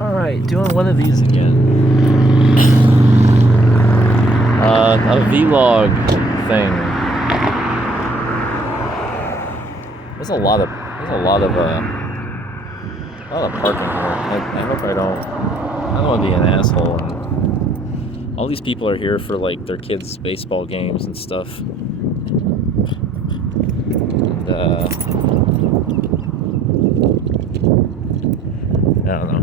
Alright, doing one of these again. A vlog thing. There's a lot of parking here. I hope I don't want to be an asshole. And all these people are here for like their kids' baseball games and stuff. And I don't know.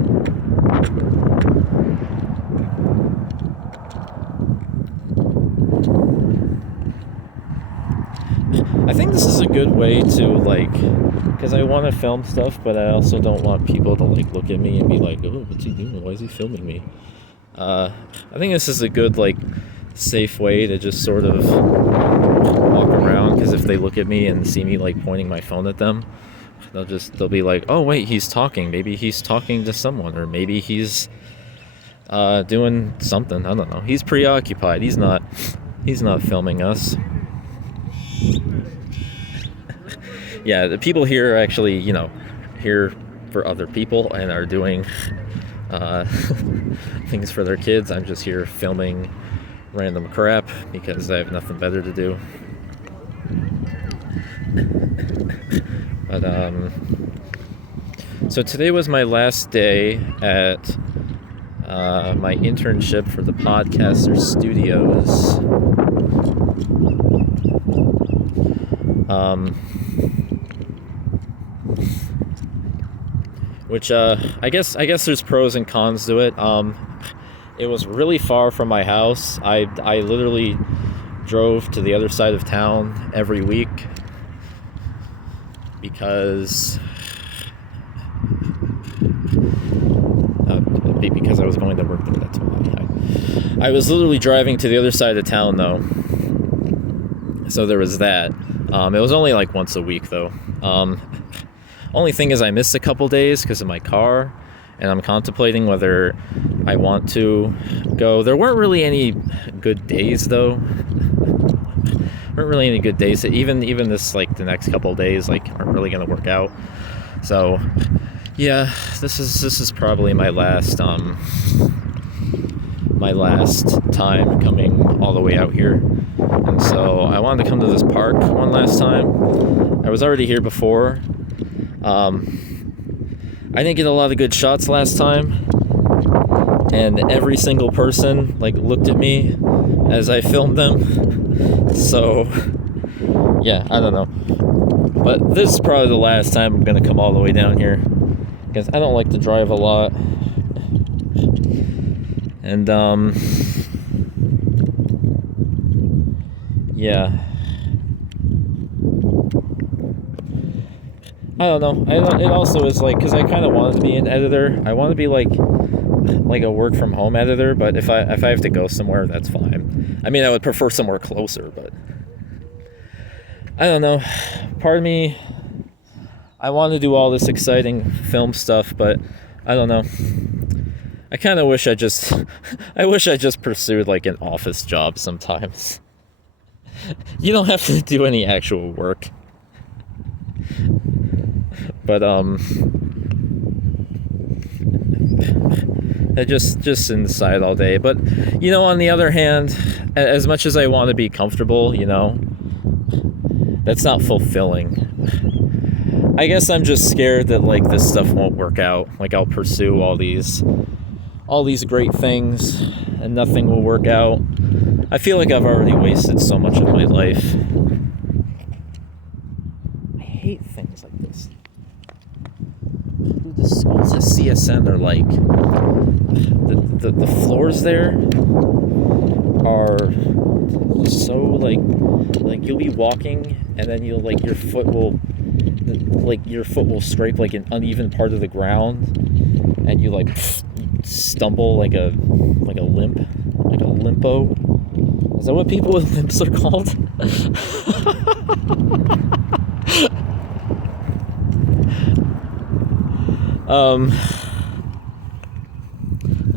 I think this is a good way to, like, because I want to film stuff, but I also don't want people to, like, look at me and be like, oh, what's he doing? Why is he filming me? I think this is a good, like, safe way to just sort of walk around, because if they look at me and see me, like, pointing my phone at them, they'll be like, oh, wait, he's talking. Maybe he's talking to someone, or maybe he's doing something. I don't know. He's preoccupied. He's not filming us. Yeah, the people here are actually, here for other people and are doing things for their kids. I'm just here filming random crap because I have nothing better to do. But so today was my last day at my internship for the Podcaster Studios. Which I guess there's pros and cons to it. It was really far from my house. I literally drove to the other side of town every week because I was going to work there. That's why I was literally driving to the other side of town though. So there was that. It was only like once a week though. Only thing is I missed a couple days because of my car, and I'm contemplating whether I want to go. There weren't really any good days though. Even this, like, the next couple of days, like, aren't really gonna work out. So yeah, this is probably my last time coming all the way out here. And so I wanted to come to this park one last time. I was already here before. I didn't get a lot of good shots last time, and every single person, like, looked at me as I filmed them. So yeah, I don't know, but this is probably the last time I'm gonna come all the way down here because I don't like to drive a lot. And yeah, I don't know. It also is like, because I kind of wanted to be an editor. I want to be like a work from home editor, but if I have to go somewhere, that's fine. I mean, I would prefer somewhere closer, but I don't know. Part of me, I want to do all this exciting film stuff, but I don't know. I kind of wish I just pursued like an office job sometimes. You don't have to do any actual work. But I just inside all day. But on the other hand, as much as I want to be comfortable, that's not fulfilling. I guess I'm just scared that, like, this stuff won't work out. Like, I'll pursue all these great things and nothing will work out. I feel like I've already wasted so much of my life. I hate things like this. Dude, the schools at CSN are like, the floors there are so like you'll be walking and then your foot will scrape like an uneven part of the ground, and you like stumble like a limpo. Is that what people with limps are called?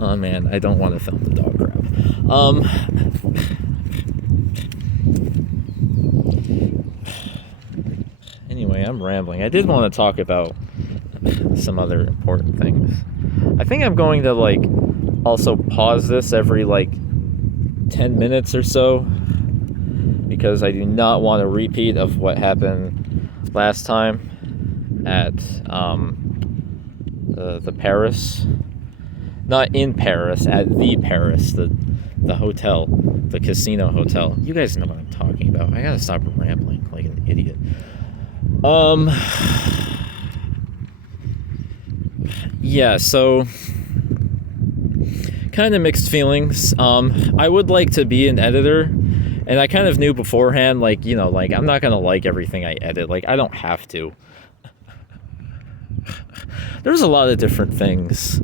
Oh man, I don't want to film the dog crap. Anyway, I'm rambling. I did want to talk about some other important things. I think I'm going to like also pause this every like 10 minutes or so, because I do not want a repeat of what happened last time at the Paris. Not in Paris, at the Paris, the hotel, the casino hotel. You guys know what I'm talking about. I gotta stop rambling like an idiot. Yeah, so kind of mixed feelings. I would like to be an editor, and I kind of knew beforehand, like, you know, like, I'm not gonna like everything I edit. Like, I don't have to. There's a lot of different things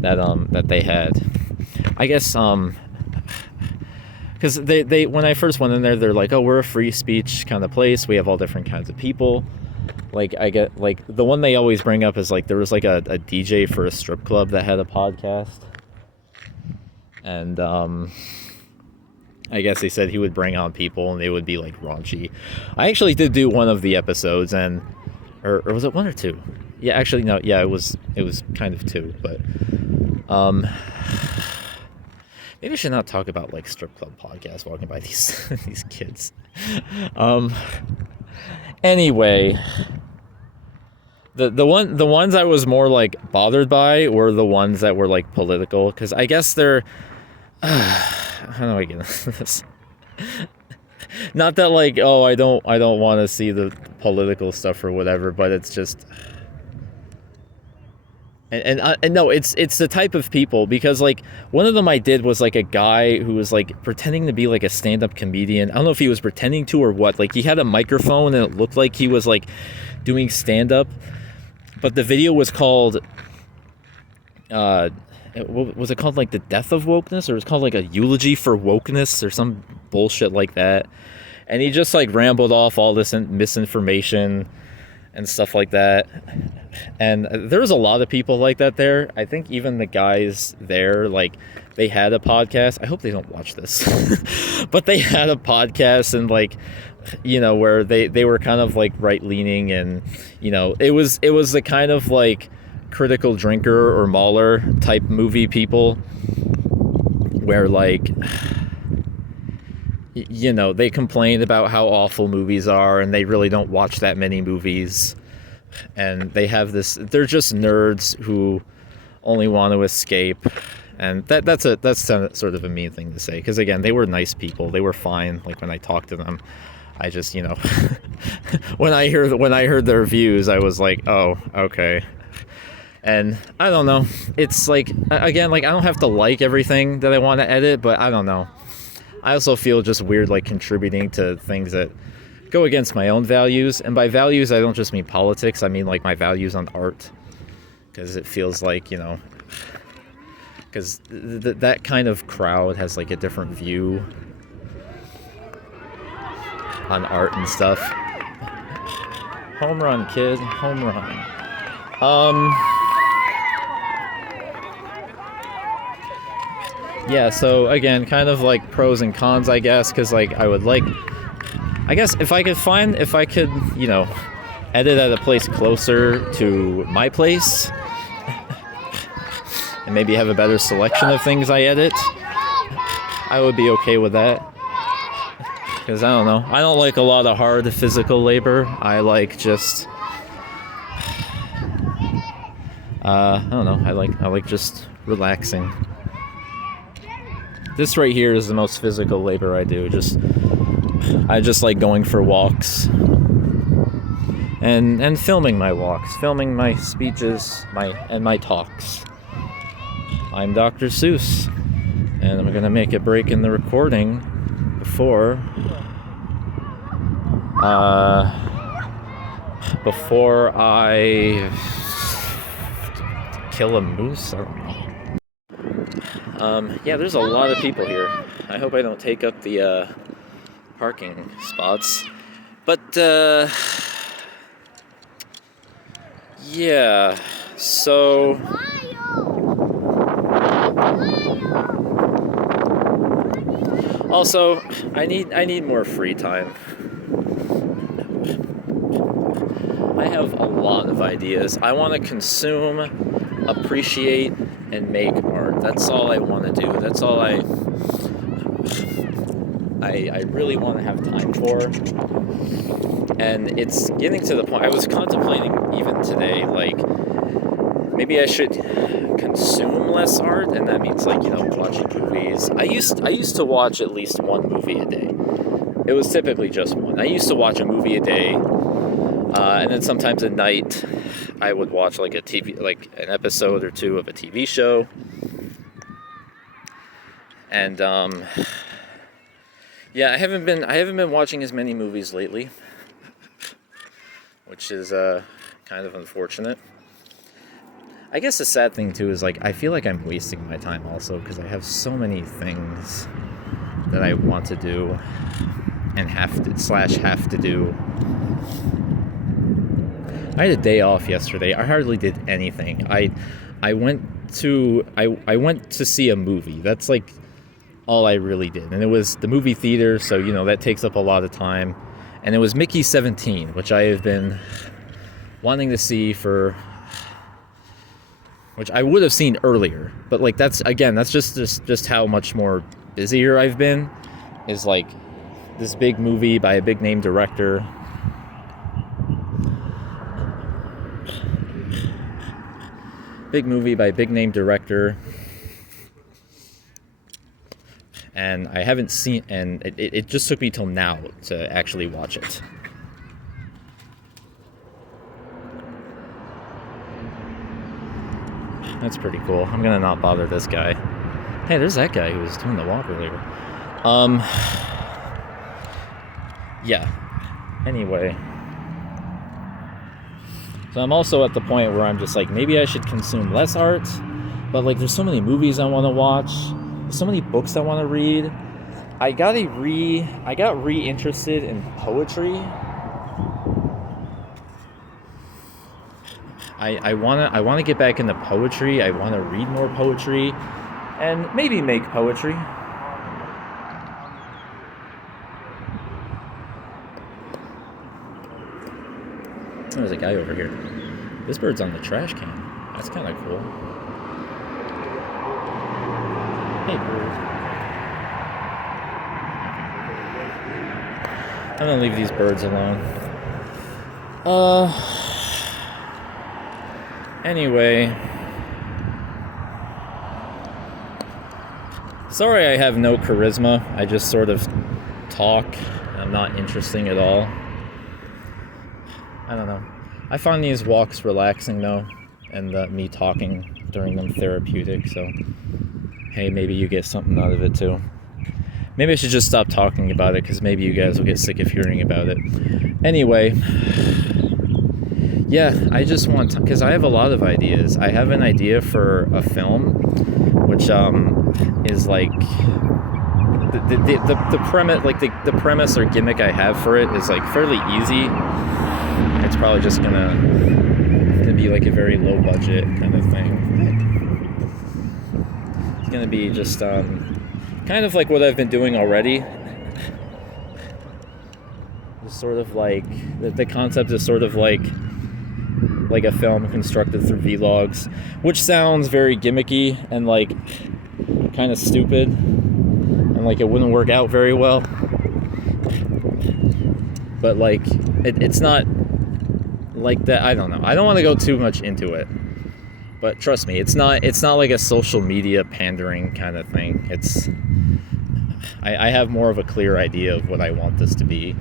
that they had. I guess because they when I first went in there, they're like, oh, we're a free speech kind of place. We have all different kinds of people. Like, I get, like, the one they always bring up is like there was like a DJ for a strip club that had a podcast, and I guess they said he would bring on people and they would be like raunchy. I actually did do one of the episodes, and or was it one or two? Yeah, actually no, yeah, it was kind of two, but maybe I should not talk about like strip club podcasts walking by these these kids. Anyway, the ones I was more like bothered by were the ones that were like political, because I guess they're how do I get into this? Not that like, oh, I don't want to see the political stuff or whatever, but it's just, and no, it's the type of people, because like one of them I did was like a guy who was like pretending to be like a stand-up comedian. I don't know if he was pretending to or what. Like, he had a microphone and it looked like he was like doing stand-up, but the video was called was it called like the death of wokeness, or it was called like a eulogy for wokeness or some bullshit like that. And he just like rambled off all this misinformation and stuff like that. And there's a lot of people like that there. I think even the guys there, like, they had a podcast. I hope they don't watch this. But they had a podcast, and like, you know, where they were kind of like right leaning, and, you know, it was the kind of like Critical Drinker or Mahler type movie people, where like, you know, they complain about how awful movies are, and they really don't watch that many movies, and they have this, they're just nerds who only want to escape. And that's sort of a mean thing to say, because again, they were nice people, they were fine. Like, when I talked to them, I just, you know, when I heard their views, I was like, oh, okay. And I don't know, it's like, again, like, I don't have to like everything that I want to edit, but I don't know, I also feel just weird like contributing to things that go against my own values. And by values, I don't just mean politics, I mean like my values on art, because it feels like, you know, because that kind of crowd has like a different view on art and stuff. Home run, kid, home run. Yeah, so again, kind of like pros and cons, I guess, because like I guess if I could, you know, edit at a place closer to my place, and maybe have a better selection of things I edit, I would be okay with that. Because I don't know, I don't like a lot of hard physical labor. I like just, I don't know, I like just relaxing. This right here is the most physical labor I do. I just like going for walks and filming my walks, filming my speeches, my talks. I'm Dr. Seuss, and I'm gonna make a break in the recording before I kill a moose. I don't know. Yeah, there's a lot of people here. I hope I don't take up the parking spots. But yeah, so also I need more free time. I have a lot of ideas. I want to consume appreciate and make art. That's all I want to do. That's all I really want to have time for. And it's getting to the point, I was contemplating even today, like, maybe I should consume less art, and that means, like, watching movies. I used to watch at least one movie a day. It was typically just one. I used to watch a movie a day, and then sometimes at night I would watch like an episode or two of a TV show. And yeah, I haven't been watching as many movies lately, which is kind of unfortunate. I guess the sad thing too is, like, I feel like I'm wasting my time also, because I have so many things that I want to do and have to do. I had a day off yesterday. I hardly did anything. I went to see a movie. That's like all I really did. And it was the movie theater, so that takes up a lot of time. And it was Mickey 17, which I have been wanting to see which I would have seen earlier. But like that's just how much more busier I've been. Is like this big movie by a big name director. Big movie by a big name director. And I haven't seen, and it just took me till now to actually watch it. That's pretty cool. I'm gonna not bother this guy. Hey, there's that guy who was doing the walk earlier. Yeah. Anyway. So I'm also at the point where I'm just like, maybe I should consume less art. But like, there's so many movies I want to watch. There's so many books I want to read. I got re-interested in poetry. I wanna get back into poetry. I want to read more poetry, and maybe make poetry. Oh, there's a guy over here. This bird's on the trash can. That's kind of cool. Hey, bird. I'm gonna leave these birds alone. Anyway. Sorry I have no charisma. I just sort of talk. I'm not interesting at all. I don't know. I find these walks relaxing though, and me talking during them therapeutic, so hey, maybe you get something out of it too. Maybe I should just stop talking about it, because maybe you guys will get sick of hearing about it. Anyway, yeah, I just want to, because I have a lot of ideas. I have an idea for a film, which is like the premise, like the premise or gimmick I have for it is like fairly easy. It's probably just gonna be like a very low budget kind of thing. It's gonna be just kind of like what I've been doing already. It's sort of like the concept is sort of like a film constructed through vlogs, which sounds very gimmicky and like kind of stupid, and like it wouldn't work out very well. But like it's not like that. I don't know. I don't want to go too much into it, but trust me, it's not like a social media pandering kind of thing. I have more of a clear idea of what I want this to be.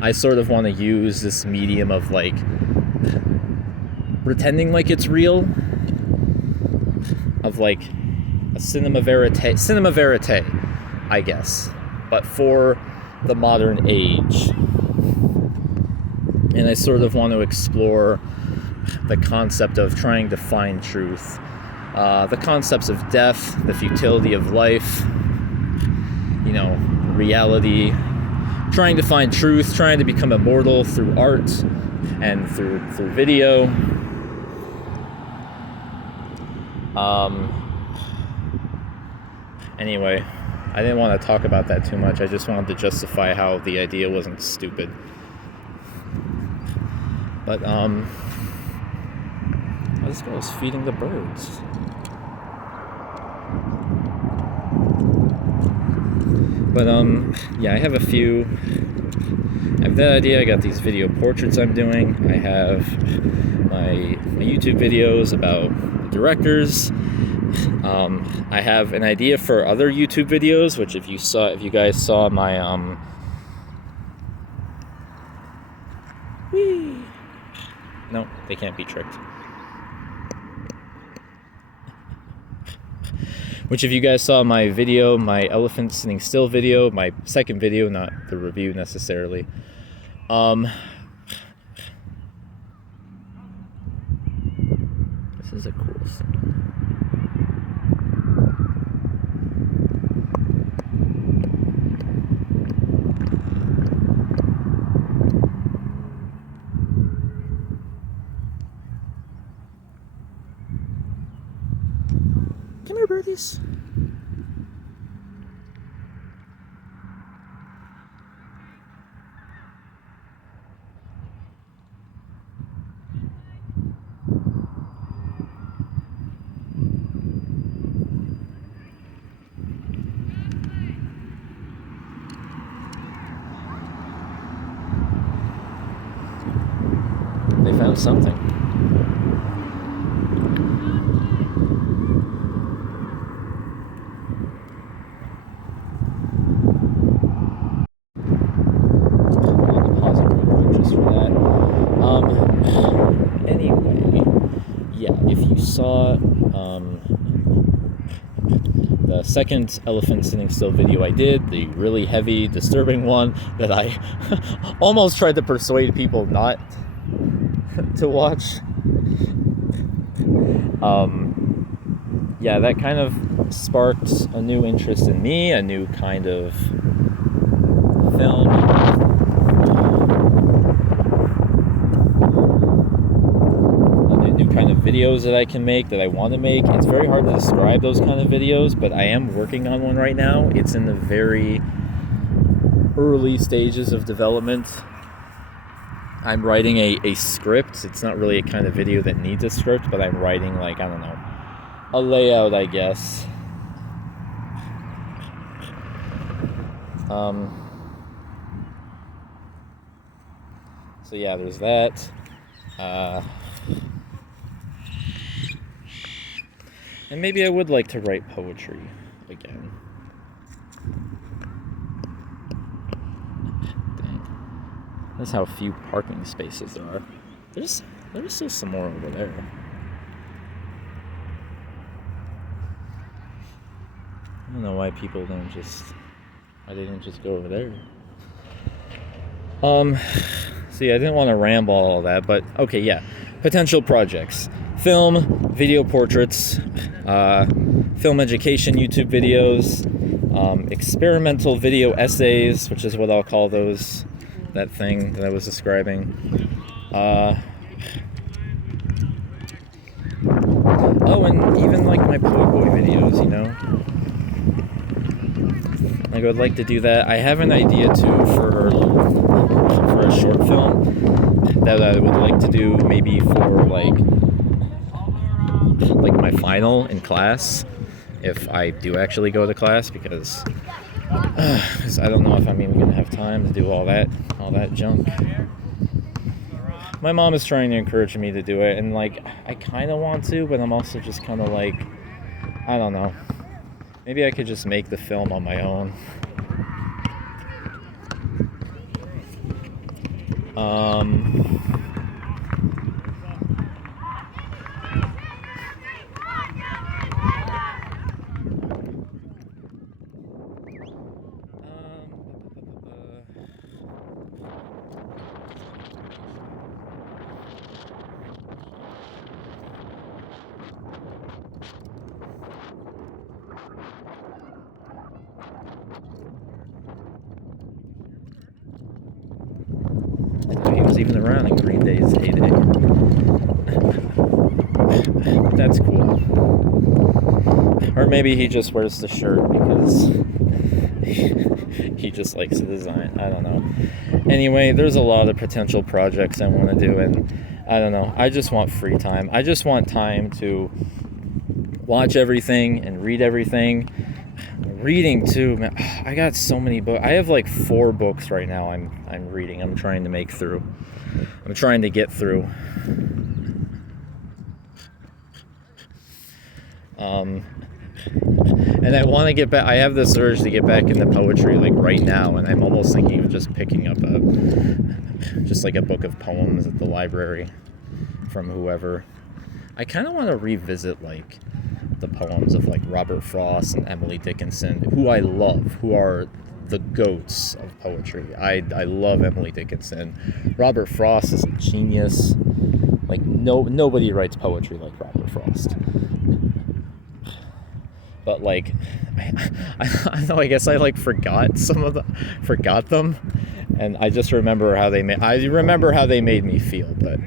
I sort of want to use this medium of like pretending like it's real, of like a cinema verite, I guess, but for the modern age. And I sort of want to explore the concept of trying to find truth, the concepts of death, the futility of life, reality, trying to find truth, trying to become immortal through art and through video. Anyway, I didn't want to talk about that too much. I just wanted to justify how the idea wasn't stupid. But This guy's feeding the birds. But yeah, I have a few. I have that idea. I got these video portraits I'm doing. I have my YouTube videos about directors. I have an idea for other YouTube videos, which if you guys saw my no, they can't be tricked. Which if you guys saw my video, my elephant sitting still video, my second video, not the review necessarily. This is a cool thing. Come here, birdies. They found something. Anyway, yeah, if you saw the second elephant sitting still video I did, the really heavy, disturbing one that I almost tried to persuade people not to watch, yeah, that kind of sparked a new interest in me, a new kind of film. New kind of videos that I can make, that I want to make. It's very hard to describe those kind of videos, but I am working on one right now. It's in the very early stages of development. I'm writing a script. It's not really a kind of video that needs a script, but I'm writing, like, I don't know, a layout, I guess. So yeah, there's that. And maybe I would like to write poetry again. Dang. That's how few parking spaces there are. There's still some more over there. I don't know why they didn't just go over there. So yeah, I didn't want to ramble all that, but okay, yeah. Potential projects. Film, video portraits, film education YouTube videos, experimental video essays, which is what I'll call those, that thing that I was describing. Oh, and even like my Poet Boy videos, you know? Like, I would like to do that. I have an idea too for a short film that I would like to do, maybe for like my final in class, if I do actually go to class, because I don't know if I'm even gonna have time to do all that junk. My mom is trying to encourage me to do it, and like, I kind of want to, but I'm also just kind of like, I don't know, maybe I could just make the film on my own. He was even around in Green Day's heyday. That's cool. Or maybe he just wears the shirt because he just likes the design. I don't know. Anyway, there's a lot of potential projects I want to do, and I don't know. I just want free time. I just want time to watch everything and read everything. Reading too, man. I got so many books. I have like 4 books right now I'm reading. I'm trying to make through. I'm trying to get through. And I want to get back. I have this urge to get back into poetry like right now, and I'm almost thinking of just picking up just like a book of poems at the library from whoever. I kind of want to revisit like the poems of like Robert Frost and Emily Dickinson, who I love, who are the goats of poetry. I love Emily Dickinson. Robert Frost is a genius. Like nobody writes poetry like Robert Frost. But like, I know. I guess I like forgot them, and I just remember how they made. I remember how they made me feel, but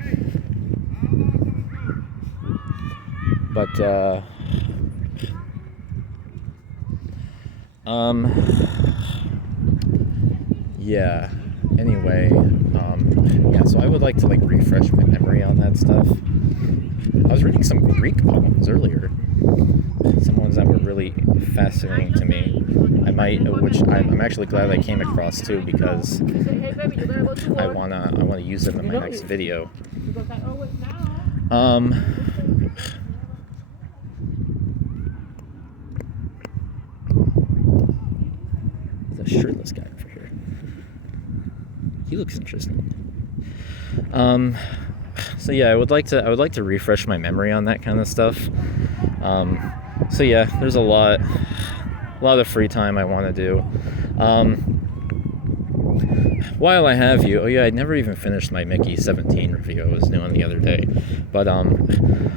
yeah. Anyway, yeah. So I would like to like refresh my memory on that stuff. I was reading some Greek poems earlier. Some ones that were really fascinating to me. Which I'm actually glad I came across too, because I wanna use them in my next video. There's a shirtless guy over here. He looks interesting. So yeah, I would like to refresh my memory on that kind of stuff. So yeah, there's a lot of free time I want to do. While I have you, oh yeah, I never even finished my Mickey 17 review I was doing the other day. But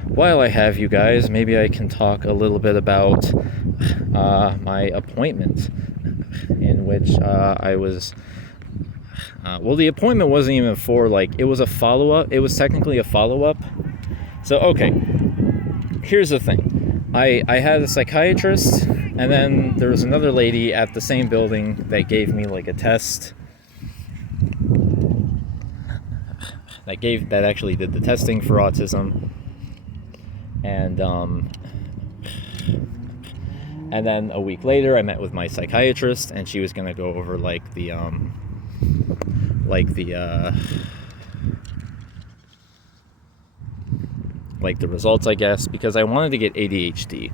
while I have you guys, maybe I can talk a little bit about my appointment, in which I was. Well, the appointment wasn't even for like, it was a follow-up. It was technically a follow-up. So okay, here's the thing. I had a psychiatrist, and then there was another lady at the same building that gave me like a test. That actually did the testing for autism. And then a week later I met with my psychiatrist, and she was gonna go over like the results, I guess, because I wanted to get ADHD.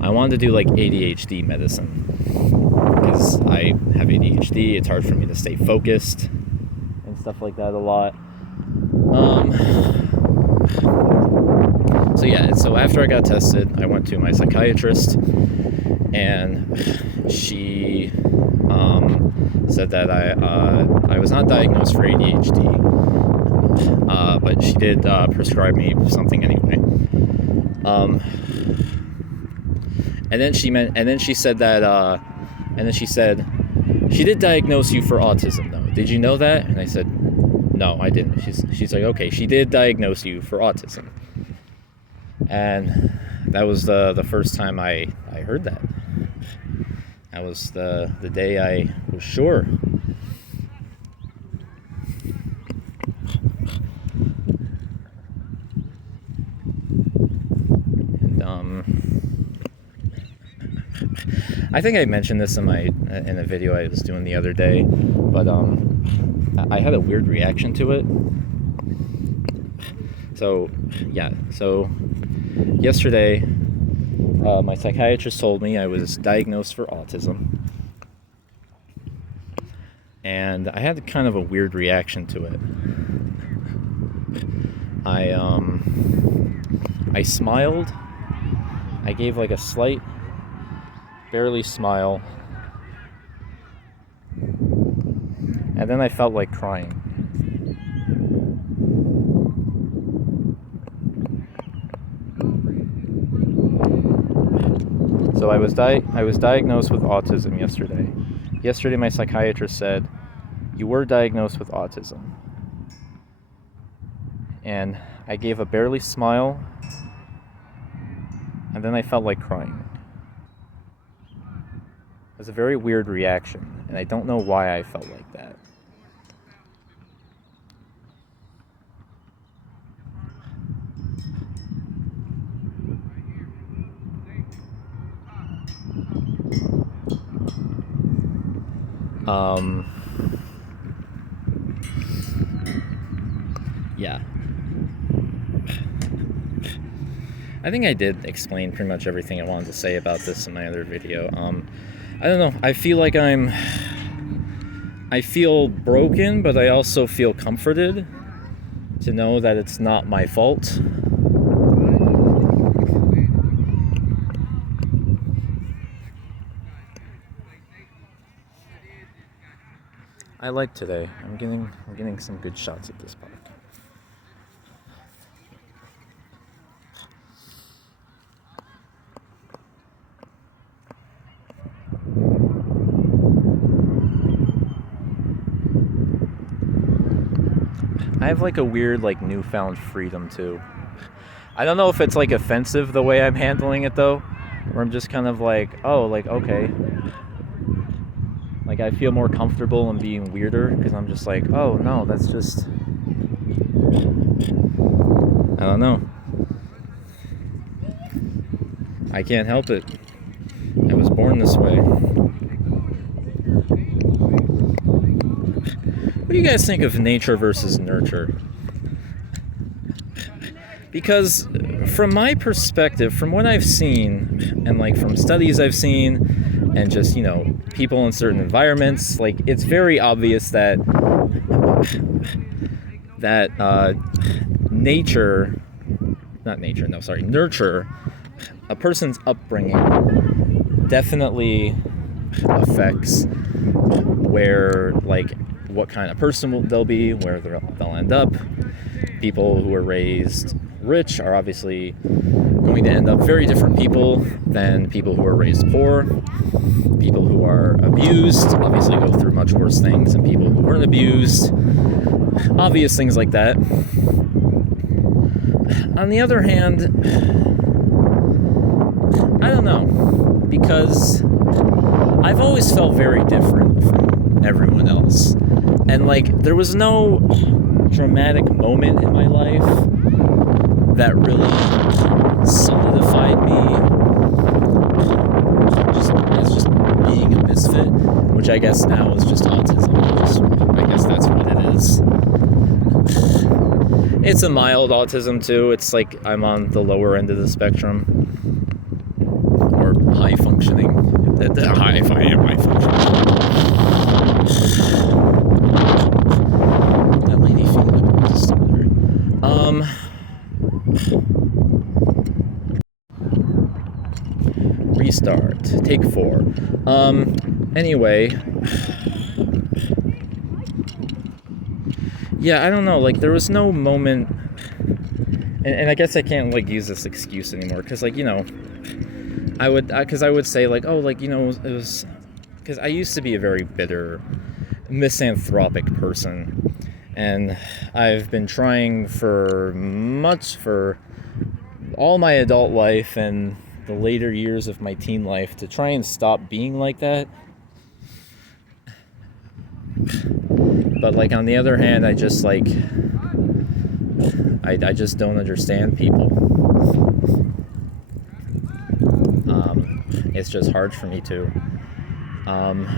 I wanted to do like ADHD medicine, because I have ADHD. It's hard for me to stay focused and stuff like that a lot. So after I got tested, I went to my psychiatrist, and she said that I was not diagnosed for ADHD, but she did prescribe me something anyway. And then she said she did diagnose you for autism though. Did you know that? And I said, no, I didn't. She's like, okay, she did diagnose you for autism. And that was the first time I heard that. That was the day I was sure. And I think I mentioned this in a video I was doing the other day, but I had a weird reaction to it. So yesterday, my psychiatrist told me I was diagnosed for autism, and I had kind of a weird reaction to it. I smiled. I gave like a slight, barely smile, and then I felt like crying. So I was diagnosed with autism yesterday. Yesterday my psychiatrist said, you were diagnosed with autism. And I gave a barely smile, and then I felt like crying. It was a very weird reaction, and I don't know why I felt like that. Um, yeah. I think I did explain pretty much everything I wanted to say about this in my other video. I don't know. I feel broken, but I also feel comforted to know that it's not my fault. I like today. I'm getting some good shots at this park. I have like a weird like newfound freedom too. I don't know if it's like offensive the way I'm handling it though, where I'm just kind of like, oh, like okay. Like I feel more comfortable in being weirder because I'm just like, oh no, that's just, I don't know. I can't help it. I was born this way. What do you guys think of nature versus nurture? Because from my perspective, from what I've seen, and like from studies I've seen, and just, you know, people in certain environments, like it's very obvious that nurture, a person's upbringing definitely affects where, like, what kind of person they'll be, where they'll end up. People who are raised rich are obviously going to end up very different people than people who are raised poor. People who are abused obviously go through much worse things than people who weren't abused. Obvious things like that. On the other hand, I don't know, because I've always felt very different from everyone else. And like, there was no dramatic moment in my life that really solidified me as just being a misfit, which I guess now is just autism. I guess that's what it is. It's a mild autism too. It's like I'm on the lower end of the spectrum, or high functioning. High functioning. That lady feeling like a stimular. Restart. Take 4. Anyway. Yeah, I don't know, like, there was no moment, and I guess I can't, like, use this excuse anymore, because, like, you know, I would say, like, oh, like, you know, it was, because I used to be a very bitter, misanthropic person, and I've been trying for all my adult life and the later years of my teen life to try and stop being like that. But like, on the other hand, I just like, I just don't understand people. It's just hard for me to. And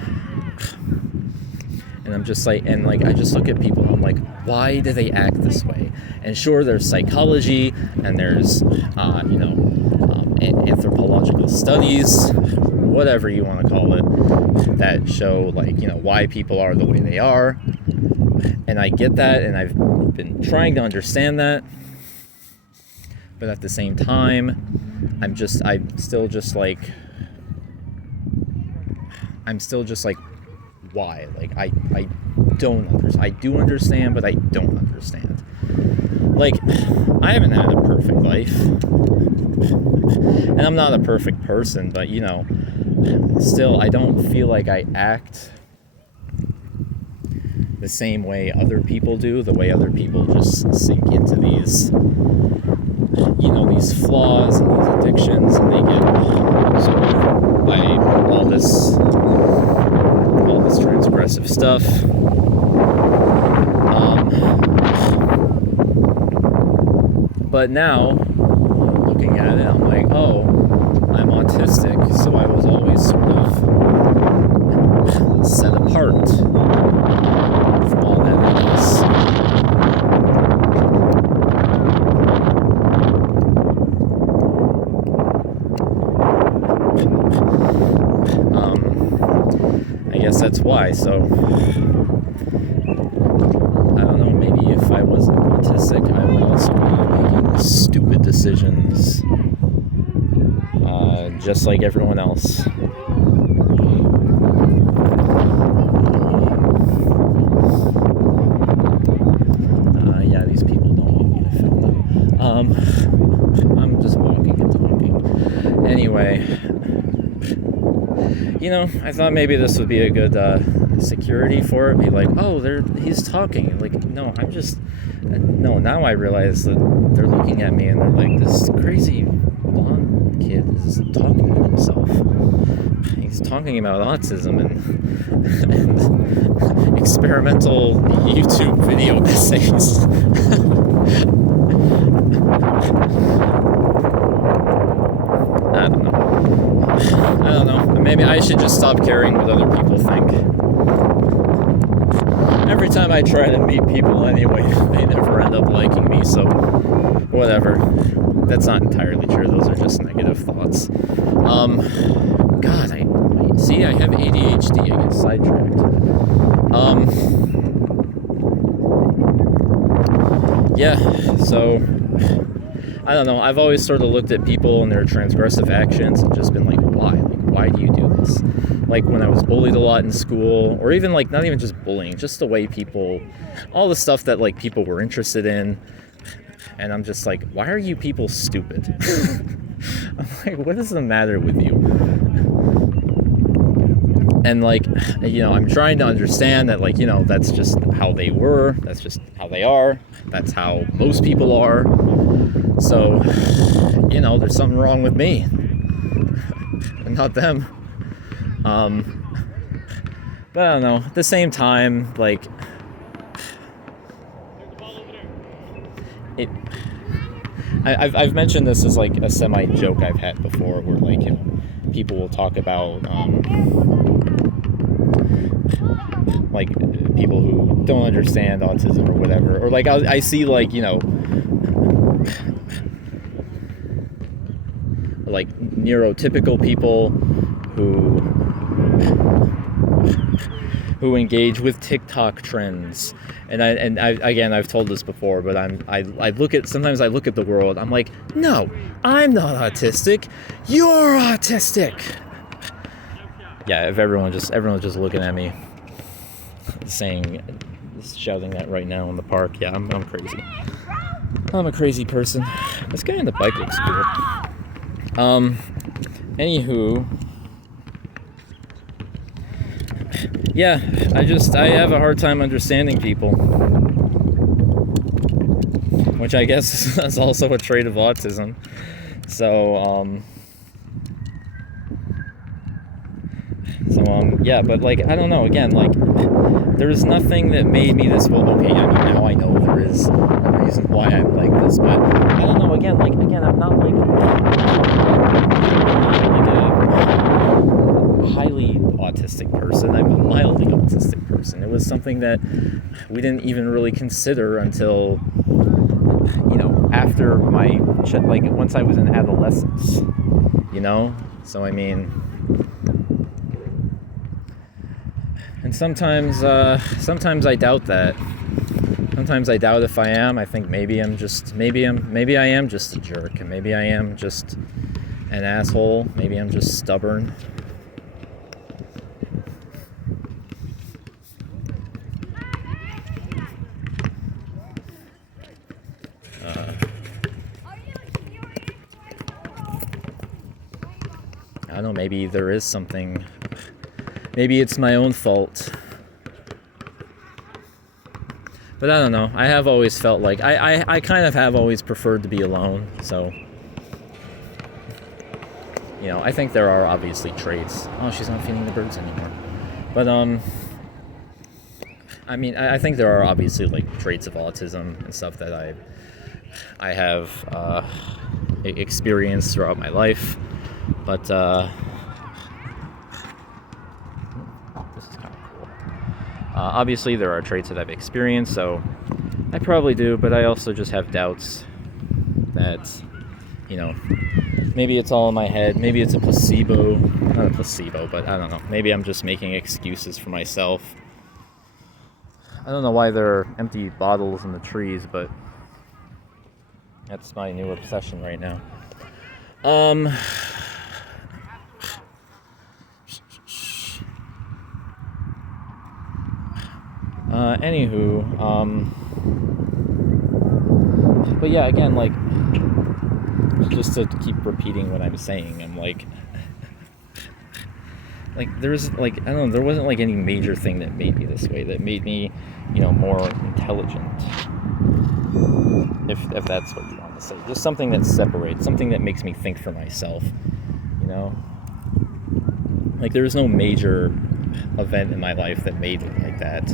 I'm just like, and like, I just look at people and I'm like, why do they act this way? And sure, there's psychology and there's, anthropological studies, whatever you want to call it, that show, like, you know, why people are the way they are. And I get that, and I've been trying to understand that. But at the same time, I'm still just like, why? Like, I don't understand. I do understand, but I don't understand. Like, I haven't had a perfect life. And I'm not a perfect person, but, you know, still, I don't feel like I act the same way other people do, the way other people just sink into these, you know, these flaws and these addictions, and they get absorbed by all this transgressive stuff. But now, looking at it, I'm like, oh, I'm autistic, so I was always sort of set apart from all that, I guess. I guess that's why. So I don't know, maybe if I wasn't autistic, I would also be making stupid decisions just like everyone else. Yeah, these people don't want me to film them. I'm just walking and talking. Anyway, I thought maybe this would be a good security for it. Be like, oh, he's talking. Like, no, now I realize that they're looking at me and they're like, this crazy blonde kid is talking to himself. He's talking about autism and experimental YouTube video essays. I don't know. Maybe I should just stop caring what other people think. Every time I try to meet people anyway, they never end up liking me, so whatever. That's not entirely true. Those are just negative thoughts. God, I have ADHD. I get sidetracked. Yeah, so I don't know. I've always sort of looked at people and their transgressive actions and just been like, why? Like, why do you do this? Like when I was bullied a lot in school, or even like not even just bullying, just the way people, all the stuff that like people were interested in. And I'm just like, why are you people stupid? I'm like, what is the matter with you? And like, I'm trying to understand that, like, that's just how they were. That's just how they are. That's how most people are. So, there's something wrong with me and not them. But I don't know. At the same time, like, I've mentioned this as like a semi joke I've had before, where like people will talk about like people who don't understand autism or whatever, or like I see like like neurotypical people who engage with TikTok trends. And I've told this before, but sometimes I look at the world, I'm like, no, I'm not autistic, you're autistic. Yeah, if everyone's just looking at me, shouting that right now in the park, yeah, I'm crazy. I'm a crazy person. This guy on the bike looks cool. Anywho, yeah, I have a hard time understanding people, which I guess is also a trait of autism. So, yeah, but like, I don't know, again, like, there was nothing that made me this, well, okay, I mean, now I know there is a reason why I'm like this, but I don't know, again, I'm not like a highly autistic person. I'm a mildly autistic person. It was something that we didn't even really consider until, after once I was in adolescence, so I mean, and sometimes I doubt that. Sometimes I doubt if I am. I think maybe I am just a jerk, and maybe I am just an asshole. Maybe I'm just stubborn. I don't know, maybe there is something, maybe it's my own fault. But I don't know, I have always felt like, I kind of have always preferred to be alone, so, I think there are obviously traits. Oh, she's not feeding the birds anymore. But, I mean, I think there are obviously, like, traits of autism and stuff that I have experienced throughout my life. But, this is kind of Obviously, there are traits that I've experienced, so I probably do, but I also just have doubts that, maybe it's all in my head. Maybe it's a placebo. Not a placebo, but I don't know. Maybe I'm just making excuses for myself. I don't know why there are empty bottles in the trees, but that's my new obsession right now. Anywho, but yeah, again, like, just to keep repeating what I'm saying, I'm like, there's, like, I don't know, there wasn't, like, any major thing that made me this way, that made me, more intelligent, if that's what you want to say. Just something that separates, something that makes me think for myself, Like, there was no major event in my life that made me like that.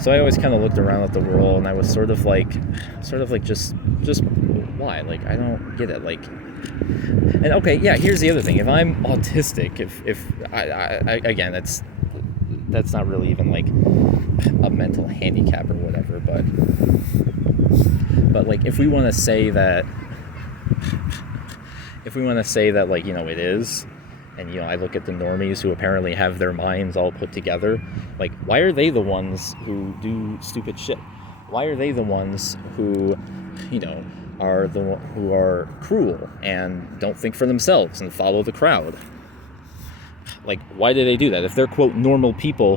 So I always kind of looked around at the world, and I was sort of like just why? Like, I don't get it. Like, and okay, yeah. Here's the other thing. If I'm autistic, if I again, that's not really even like a mental handicap or whatever. But like, if we want to say that, like, it is. And, I look at the normies who apparently have their minds all put together. Like, why are they the ones who do stupid shit? Why are they the ones who, who are cruel and don't think for themselves and follow the crowd? Like, why do they do that? If they're, quote, normal people,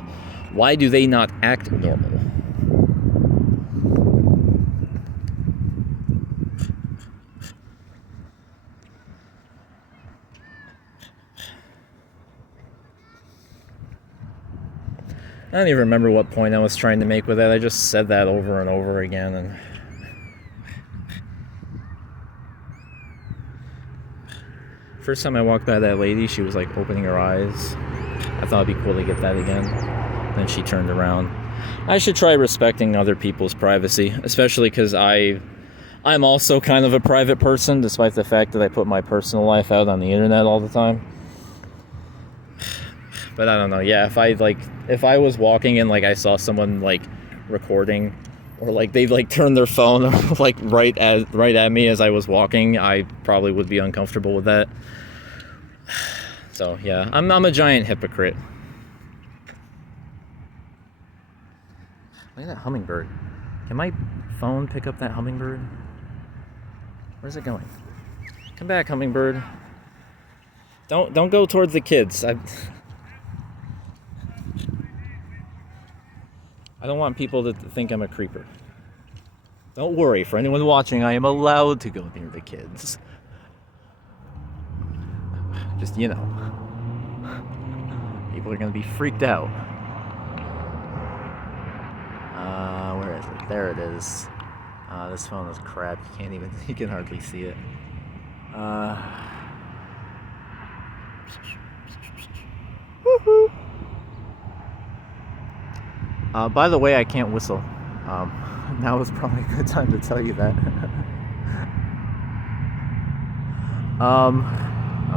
why do they not act normal? I don't even remember what point I was trying to make with that. I just said that over and over again. And first time I walked by that lady, she was like opening her eyes. I thought it'd be cool to get that again. Then she turned around. I should try respecting other people's privacy, especially because I'm also kind of a private person, despite the fact that I put my personal life out on the internet all the time. But I don't know, yeah, if I was walking and, like, I saw someone, like, recording, or, like, they, like, turned their phone, like, right at me as I was walking, I probably would be uncomfortable with that. So, yeah, I'm a giant hypocrite. Look at that hummingbird. Can my phone pick up that hummingbird? Where's it going? Come back, hummingbird. Don't go towards the kids. I don't want people to think I'm a creeper. Don't worry, for anyone watching, I am allowed to go near the kids. Just, people are going to be freaked out. Where is it? There it is. This phone is crap. You can hardly see it. Woohoo! By the way, I can't whistle. Now is probably a good time to tell you that.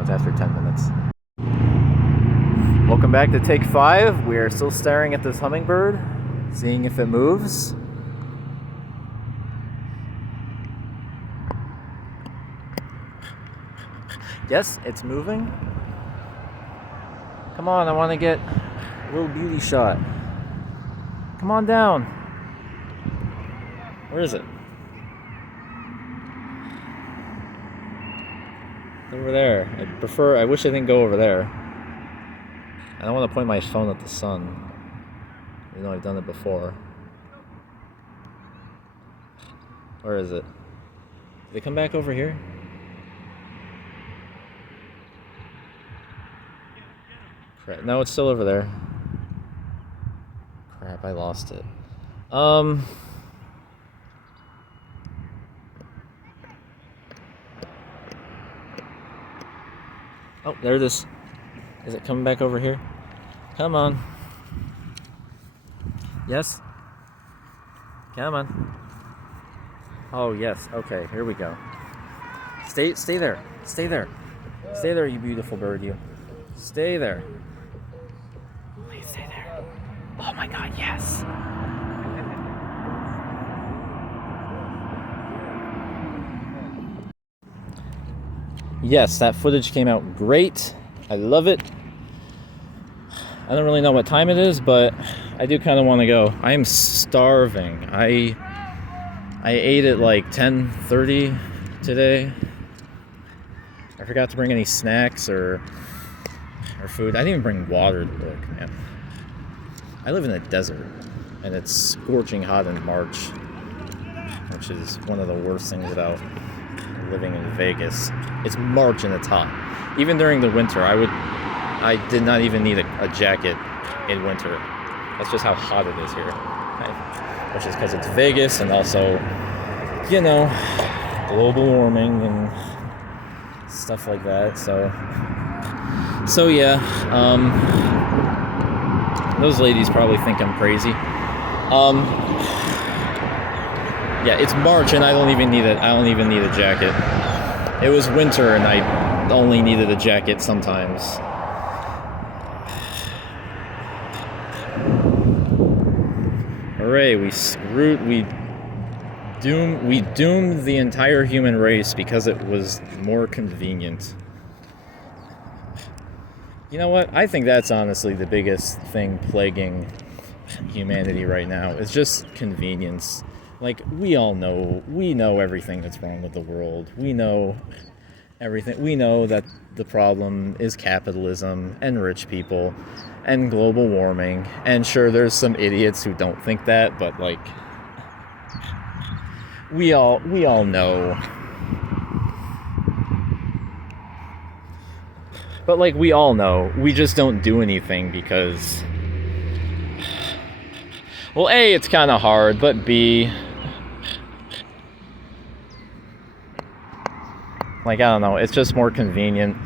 It's after 10 minutes. Welcome back to take 5. We are still staring at this hummingbird, seeing if it moves. Yes, it's moving. Come on, I want to get a little beauty shot. Come on down. Where is it? It's over there. I wish I didn't go over there. I don't want to point my phone at the sun. I've done it before. Where is it? Did it come back over here? Crap. No, it's still over there. Crap, I lost it. Oh, there it is. Is it coming back over here? Come on. Yes? Come on. Oh, yes. Okay, here we go. Stay there. Stay there. Stay there, you beautiful bird, you. Stay there. Please stay there. Oh my god, yes. Yes, that footage came out great. I love it. I don't really know what time it is, but I do kind of want to go. I am starving. I ate at like 10:30 today. I forgot to bring any snacks or food. I didn't even bring water to work, man. I live in a desert, and it's scorching hot in March, which is one of the worst things about living in Vegas. It's March and it's hot. Even during the winter, I did not even need a jacket in winter. That's just how hot it is here. Which is because it's Vegas, and also, you know, global warming and stuff like that. So yeah, those ladies probably think I'm crazy. Yeah, it's March and I don't even need a jacket. It was winter and I only needed a jacket sometimes. Hooray, we doomed the entire human race because it was more convenient. You know what? I think that's honestly the biggest thing plaguing humanity right now. It's just convenience. Like, we know everything that's wrong with the world. We know everything. We know that the problem is capitalism and rich people and global warming. And sure, there's some idiots who don't think that, but like, we all know. But like, we all know. We just don't do anything because, well, A, it's kind of hard, but B, like, I don't know, it's just more convenient.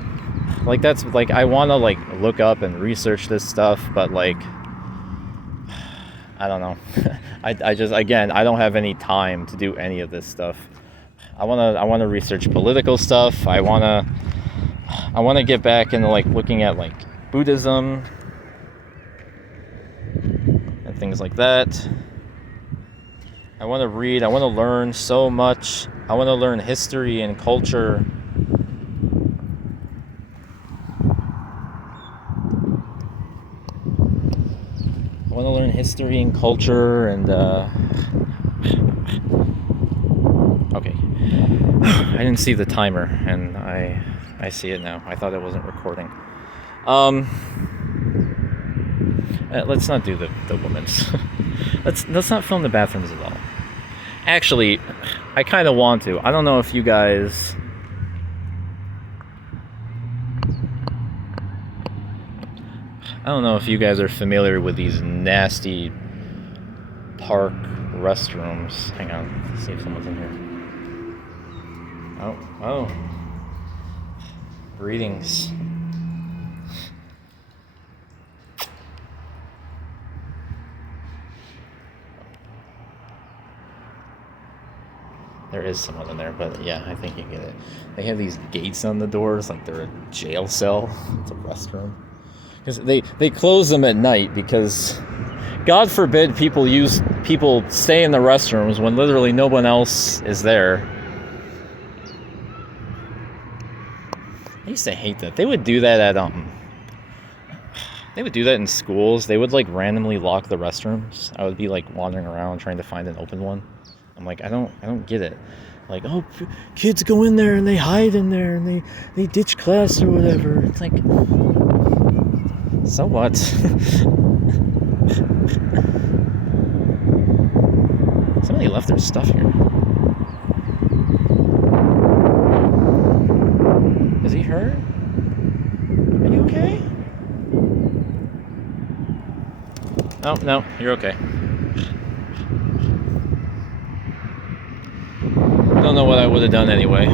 Like, that's, like, I want to, like, look up and research this stuff, but, like, I don't know. I just, again, I don't have any time to do any of this stuff. I want to research political stuff. I want to get back into, like, looking at, like, Buddhism and things like that. I want to read. I want to learn so much. I want to learn history and culture. I want to learn history and culture and, okay. I didn't see the timer, and I see it now. I thought it wasn't recording. Let's not do the women's. let's not film the bathrooms at all. Actually, I kind of want to. I don't know if you guys. I don't know if you guys are familiar with these nasty park restrooms. Hang on, let's see if someone's in here. Oh. Greetings. There is someone in there, but yeah, I think you get it. They have these gates on the doors like they're a jail cell. It's a restroom. Because they close them at night because, God forbid, people stay in the restrooms when literally no one else is there. I used to hate that. They would do that they would do that in schools. They would like randomly lock the restrooms. I would be like wandering around trying to find an open one. I'm like, I don't get it. Like, oh, kids go in there and they hide in there and they ditch class or whatever. It's like, so what? Somebody left their stuff here. Is he hurt? Are you okay? Oh, no, you're okay. Don't know what I would have done anyway.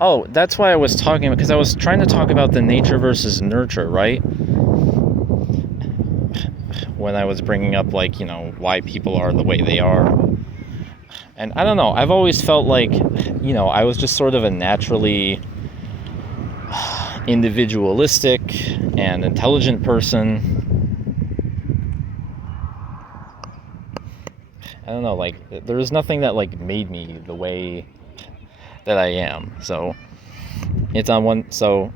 Oh, that's why I was talking, because I was trying to talk about the nature versus nurture, right? When I was bringing up, like, you know, why people are the way they are. And I don't know, I've always felt like, I was just sort of a naturally individualistic and intelligent person. I don't know, like, there was nothing that, like, made me the way that I am. So it's on one. So,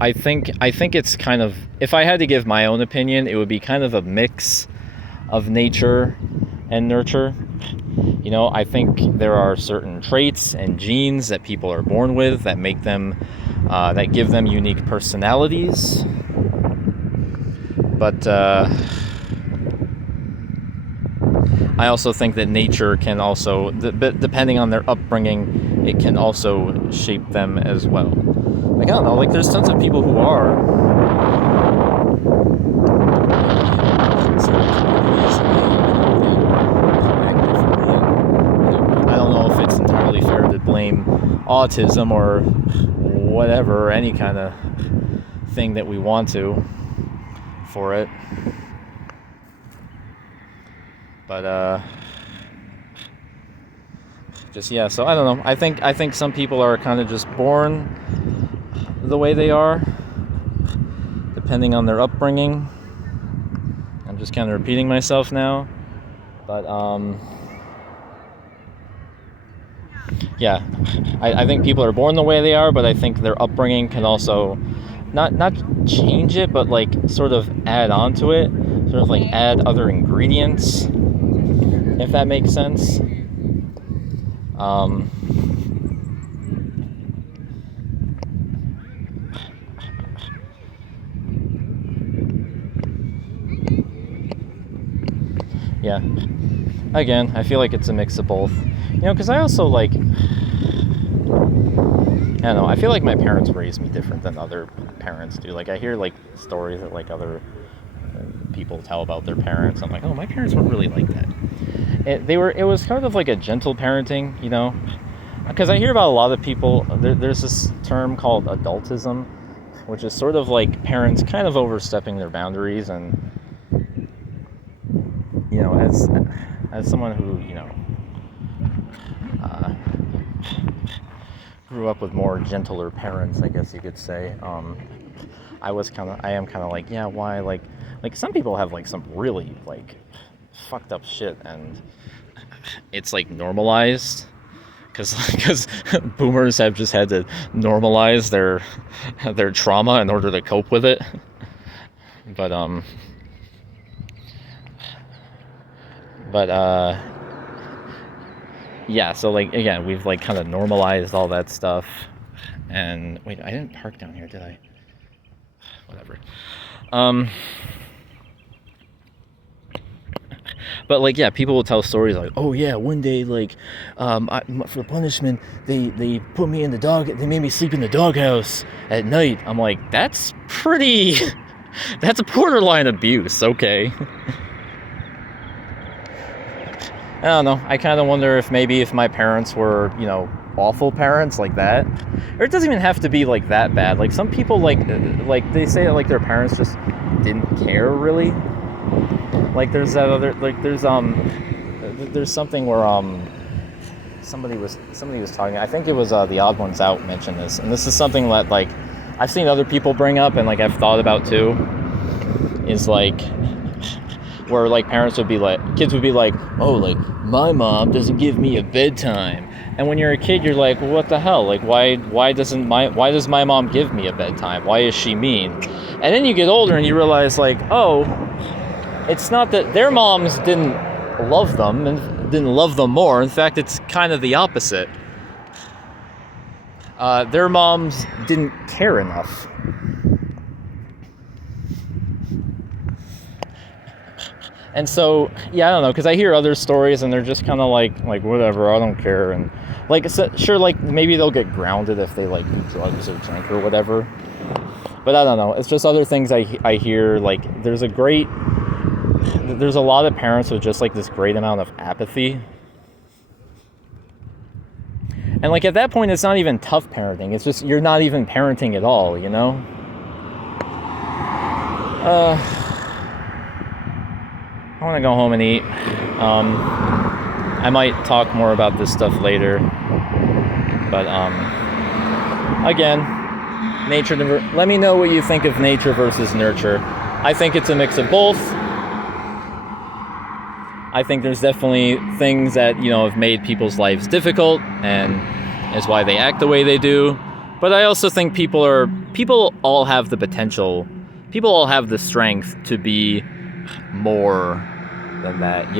I think it's kind of, if I had to give my own opinion, it would be kind of a mix of nature and nurture. I think there are certain traits and genes that people are born with that make them, that give them unique personalities. But I also think that nature can also, depending on their upbringing, it can also shape them as well. Like, I don't know, like, there's tons of people who are I don't know if it's entirely fair to blame autism or whatever, any kind of thing that we want to for it. But so I don't know. I think some people are kind of just born the way they are, depending on their upbringing. I'm just kind of repeating myself now, but I think people are born the way they are, but I think their upbringing can also not change it, but like sort of add on to it, sort of like add other ingredients, if that makes sense. Yeah. Again, I feel like it's a mix of both. Because I also like, I don't know, I feel like my parents raised me different than other parents do. Like, I hear like stories that like other people tell about their parents. I'm like, oh, my parents weren't really like that. It was kind of like a gentle parenting, because I hear about a lot of people, there's this term called adultism, which is sort of like parents kind of overstepping their boundaries. And as someone who grew up with more gentler parents, I guess you could say, I am kind of like, yeah, why, like some people have like some really like fucked up shit, and it's like normalized because boomers have just had to normalize their trauma in order to cope with it. But yeah, so like, again, we've like kind of normalized all that stuff. And wait, I didn't park down here, did I? Whatever. But like, yeah, people will tell stories like, oh yeah, one day, like, for punishment, they put me in they made me sleep in the doghouse at night. I'm like, that's pretty, that's a borderline abuse, okay? I don't know. I kind of wonder if maybe if my parents were, awful parents like that, or it doesn't even have to be like that bad. Like some people like they say that like their parents just didn't care really. Like there's that other, like there's something where somebody was talking. I think it was The Odd Ones Out mentioned this, and this is something that like I've seen other people bring up and like I've thought about too. Is like where like kids would be like, oh, like my mom doesn't give me a bedtime. And when you're a kid, you're like, well, what the hell? Like, why does my mom give me a bedtime? Why is she mean? And then you get older and you realize like, oh, it's not that their moms didn't love them and didn't love them more. In fact, it's kind of the opposite. Their moms didn't care enough. And so, yeah, I don't know, because I hear other stories and they're just kind of like whatever, I don't care. And like, sure, like maybe they'll get grounded if they like do drugs or drink or whatever. But I don't know. It's just other things I hear. Like there's a lot of parents with just like this great amount of apathy. And like at that point, it's not even tough parenting. It's just you're not even parenting at all, I want to go home and eat. I might talk more about this stuff later. But again, let me know what you think of nature versus nurture. I think it's a mix of both. I think there's definitely things that, have made people's lives difficult and is why they act the way they do. But I also think people all have the potential. People all have the strength to be more than that,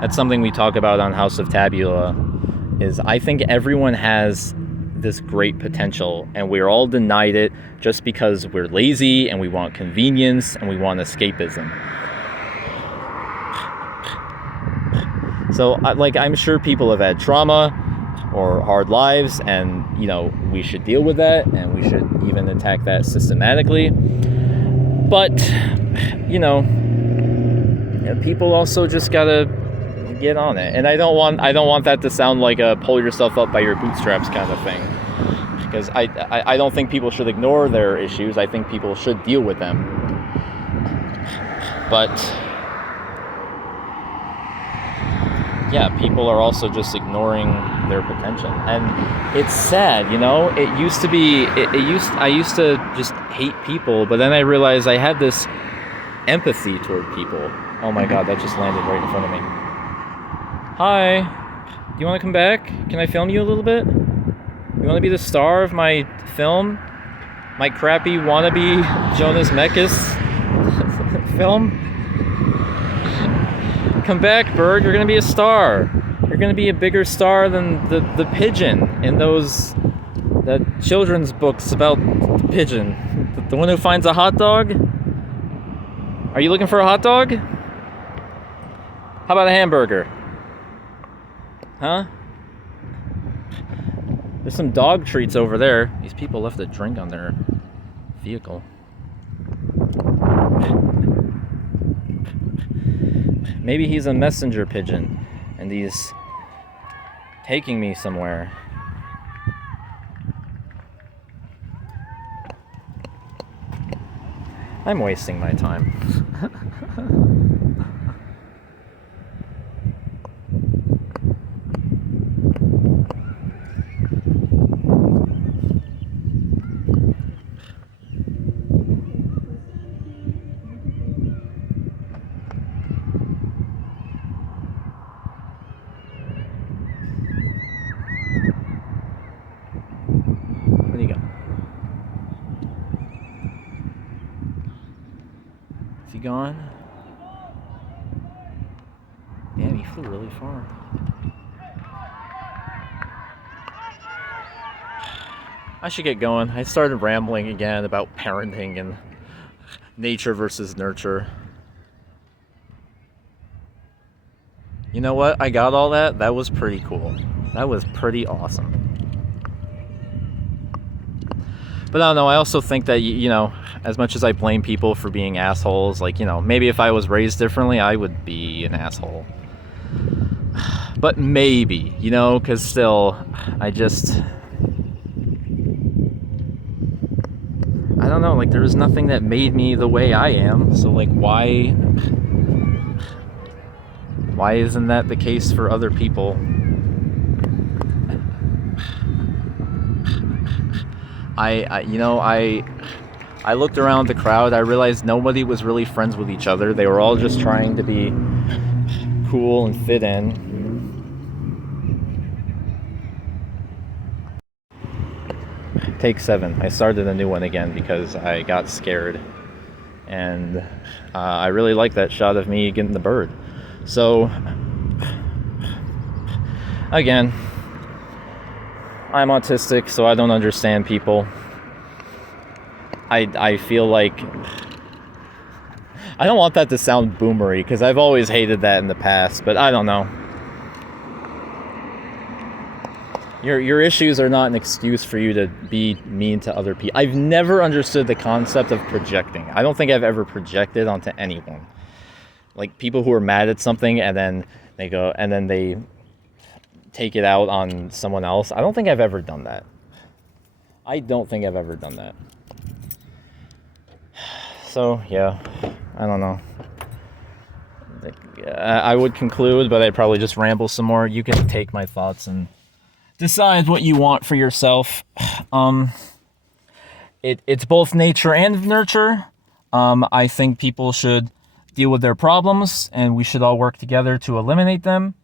That's something we talk about on House of Tabula, is I think everyone has this great potential and we're all denied it just because we're lazy and we want convenience and we want escapism. So, I'm sure people have had trauma or hard lives, and, we should deal with that, and we should even attack that systematically. But, people also just gotta get on it. And I don't want that to sound like a pull yourself up by your bootstraps kind of thing. Because I don't think people should ignore their issues. I think people should deal with them. But yeah, people are also just ignoring their potential, and it's sad. It used to be. I used to just hate people, but then I realized I had this empathy toward people. Oh my God, that just landed right in front of me. Hi, do you want to come back? Can I film you a little bit? You want to be the star of my film? My crappy wannabe Jonas Mekas film? Come back, bird. You're going to be a star. You're going to be a bigger star than the pigeon in the children's books about the pigeon. The one who finds a hot dog? Are you looking for a hot dog? How about a hamburger? Huh? There's some dog treats over there. These people left a drink on their vehicle. Maybe he's a messenger pigeon and he's taking me somewhere. I'm wasting my time. Where do you go? Is he gone? Damn, he flew really far. I should get going. I started rambling again about parenting and nature versus nurture. You know what? I got all that. That was pretty cool. That was pretty awesome. But I don't know, I also think that, as much as I blame people for being assholes, maybe if I was raised differently, I would be an asshole. But maybe, because still, I don't know, there was nothing that made me the way I am, so, why isn't that the case for other people? I looked around the crowd. I realized nobody was really friends with each other. They were all just trying to be cool and fit in. Take 7. I started a new one again because I got scared. And I really like that shot of me getting the bird. So, again, I'm autistic, so I don't understand people. I feel like I don't want that to sound boomery, because I've always hated that in the past, but I don't know. Your issues are not an excuse for you to be mean to other people. I've never understood the concept of projecting. I don't think I've ever projected onto anyone. People who are mad at something and then they take it out on someone else. I don't think I've ever done that. So, yeah, I don't know. I would conclude, but I'd probably just ramble some more. You can take my thoughts and decide what you want for yourself. It's both nature and nurture. I think people should deal with their problems, and we should all work together to eliminate them.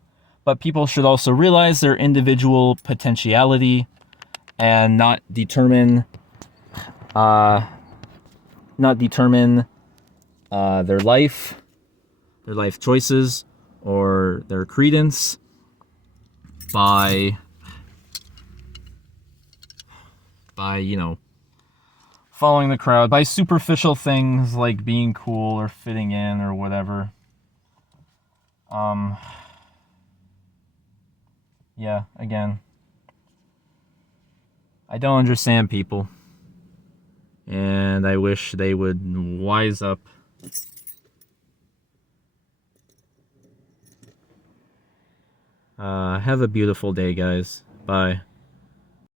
But people should also realize their individual potentiality and not determine their life choices, or their credence by following the crowd, by superficial things like being cool or fitting in or whatever. Yeah, again, I don't understand people, and I wish they would wise up. Have a beautiful day, guys. Bye.